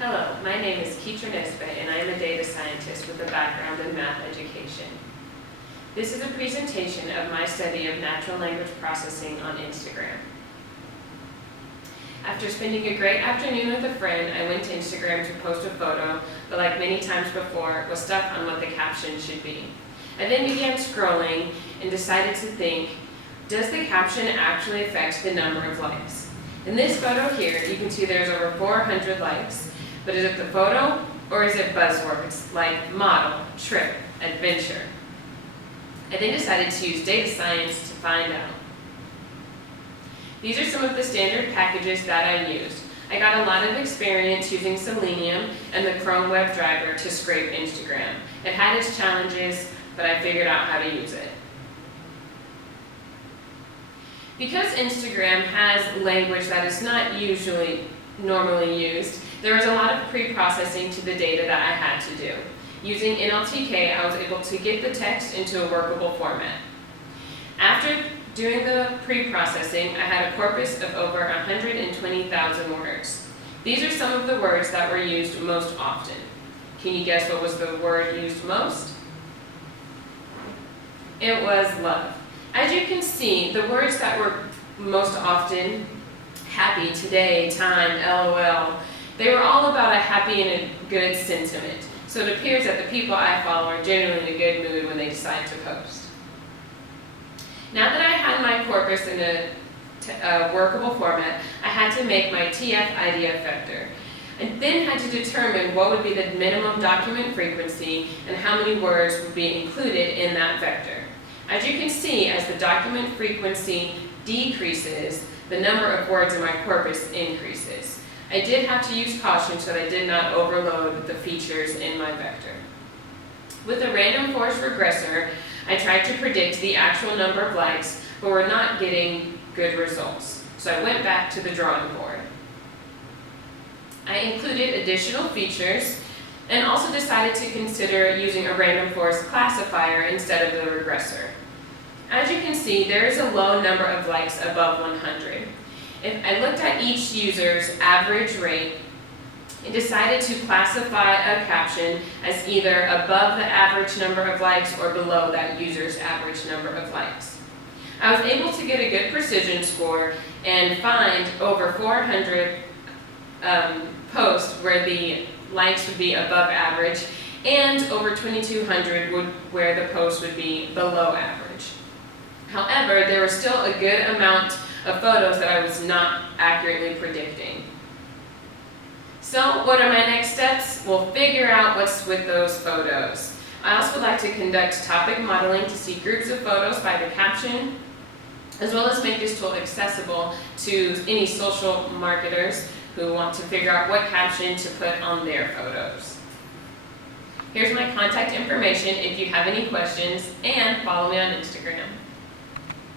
Hello, my name is Keitra Nesbitt and I am a data scientist with a background in math education. This is a presentation of my study of natural language processing on Instagram. After spending a great afternoon with a friend, I went to Instagram to post a photo, but like many times before, was stuck on what the caption should be. I then began scrolling and decided to think, does the caption actually affect the number of likes? In this photo here, you can see there's over 400 likes, but is it the photo or is it buzzwords like model, trip, adventure? I then decided to use data science to find out. These are some of the standard packages that I used. I got a lot of experience using Selenium and the Chrome WebDriver to scrape Instagram. It had its challenges, but I figured out how to use it. Because Instagram has language that is not normally used, there was a lot of pre-processing to the data that I had to do. Using NLP, I was able to get the text into a workable format. After doing the pre-processing, I had a corpus of over 120,000 words. These are some of the words that were used most often. Can you guess what was the word used most? It was love. As you can see, the words that were most often, happy, today, time, LOL, they were all about a happy and a good sentiment. So it appears that the people I follow are generally in a good mood when they decide to post. Now that I had my corpus in a workable format, I had to make my TF-IDF vector. I then had to determine what would be the minimum document frequency and how many words would be included in that vector. As you can see, as the document frequency decreases, the number of words in my corpus increases. I did have to use caution so that I did not overload the features in my vector. With a random forest regressor, I tried to predict the actual number of likes, but we're not getting good results. So I went back to the drawing board. I included additional features and also decided to consider using a random forest classifier instead of the regressor. As you can see, there is a low number of likes above 100. If I looked at each user's average rate, it decided to classify a caption as either above the average number of likes or below that user's average number of likes. I was able to get a good precision score and find over 400 posts where the likes would be above average and over 2,200 where the post would be below average. However, there was still a good amount of photos that I was not accurately predicting. So what are my next steps? We'll figure out what's with those photos. I also would like to conduct topic modeling to see groups of photos by the caption, as well as make this tool accessible to any social marketers who want to figure out what caption to put on their photos. Here's my contact information if you have any questions, and follow me on Instagram.